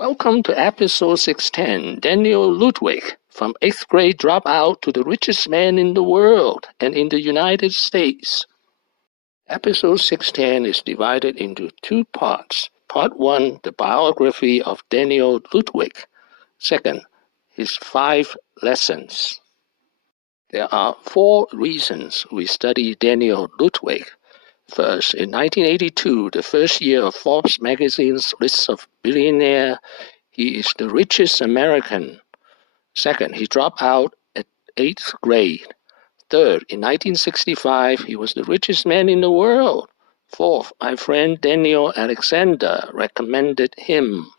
Welcome to episode 610, Daniel Ludwig, from 8th grade dropout to the richest man in the world and in the United States. Episode 610 is divided into two parts. Part 1, the biography of Daniel Ludwig. Second, his 5 lessons. There are 4 reasons we study Daniel Ludwig. First, in 1982, the first year of Forbes Magazine's list of billionaires, he is the richest American. Second, he dropped out at 8th grade. Third, in 1965, he was the richest man in the world. Fourth, my friend Daniel Alexander recommended him.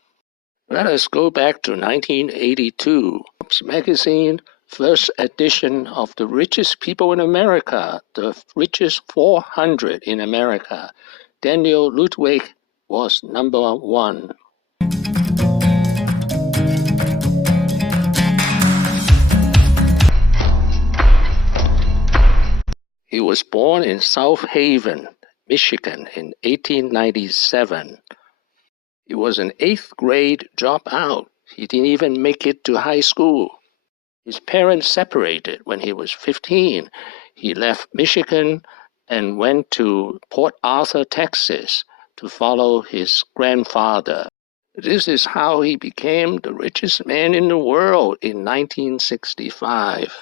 Let us go back to 1982. Forbes Magazine First edition of the richest people in America, the richest 400 in America. Daniel Ludwig was number 1. He was born in South Haven, Michigan in 1897. He was an 8th grade dropout. He didn't even make it to high school. His parents separated when he was 15. He left Michigan and went to Port Arthur, Texas, to follow his grandfather. This is how he became the richest man in the world in 1965.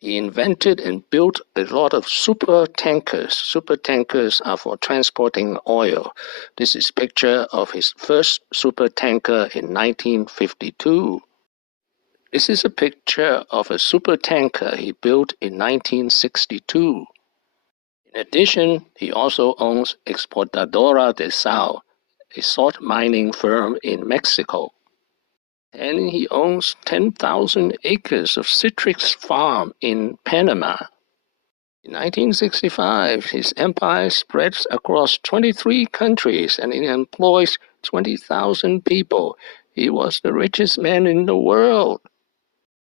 He invented and built a lot of super tankers. Super tankers are for transporting oil. This is a picture of his first super tanker in 1952. This is a picture of a super tanker he built in 1962. In addition, he also owns Exportadora de Sal, a salt mining firm in Mexico. And he owns 10,000 acres of citrus farm in Panama. In 1965, his empire spreads across 23 countries and he employs 20,000 people. He was the richest man in the world.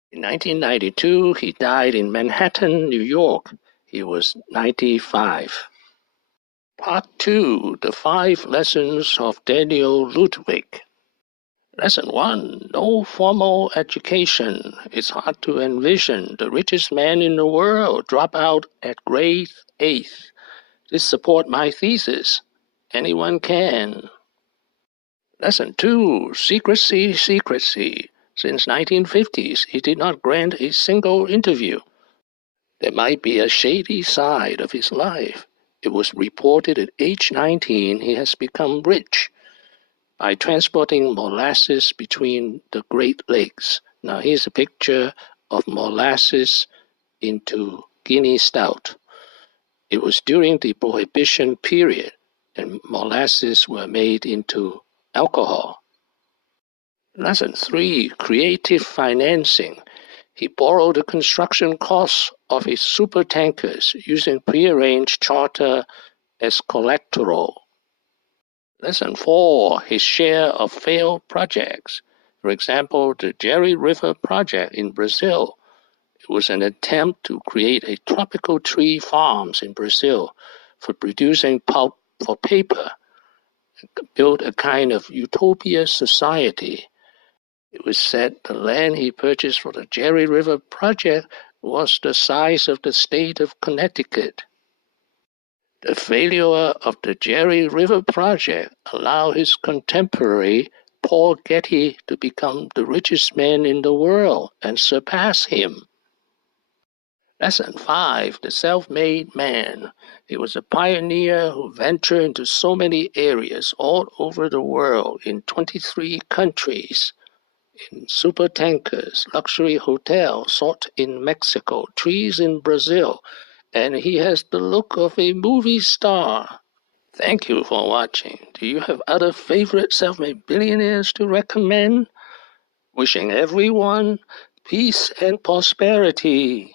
In 1992, he died in Manhattan, New York. He was 95. Part 2, the 5 lessons of Daniel Ludwig. Lesson 1, no formal education. It's hard to envision the richest man in the world drop out at grade 8. This supports my thesis. Anyone can. Lesson 2, secrecy. Since 1950s, he did not grant a single interview. There might be a shady side of his life. It was reported at age 19 he has become rich by transporting molasses between the Great Lakes. Now here's a picture of molasses into Guinness Stout. It was during the Prohibition Period, and molasses were made into alcohol. Lesson 3, creative financing. He borrowed the construction costs of his super tankers using prearranged charter as collateral. Lesson 4, his share of failed projects. For example, the Jari River Project in Brazil. It was an attempt to create a tropical tree farms in Brazil for producing pulp for paper, build a kind of utopia society. It was said the land he purchased for the Jari River Project was the size of the state of Connecticut. The failure of the Jari River Project allowed his contemporary Paul Getty to become the richest man in the world and surpass him. Lesson 5, the self-made man. He was a pioneer who ventured into so many areas all over the world in 23 countries. In super tankers, luxury hotels, salt in Mexico, trees in Brazil, and he has the look of a movie star. Thank you for watching. Do you have other favorite self-made billionaires to recommend? Wishing everyone peace and prosperity.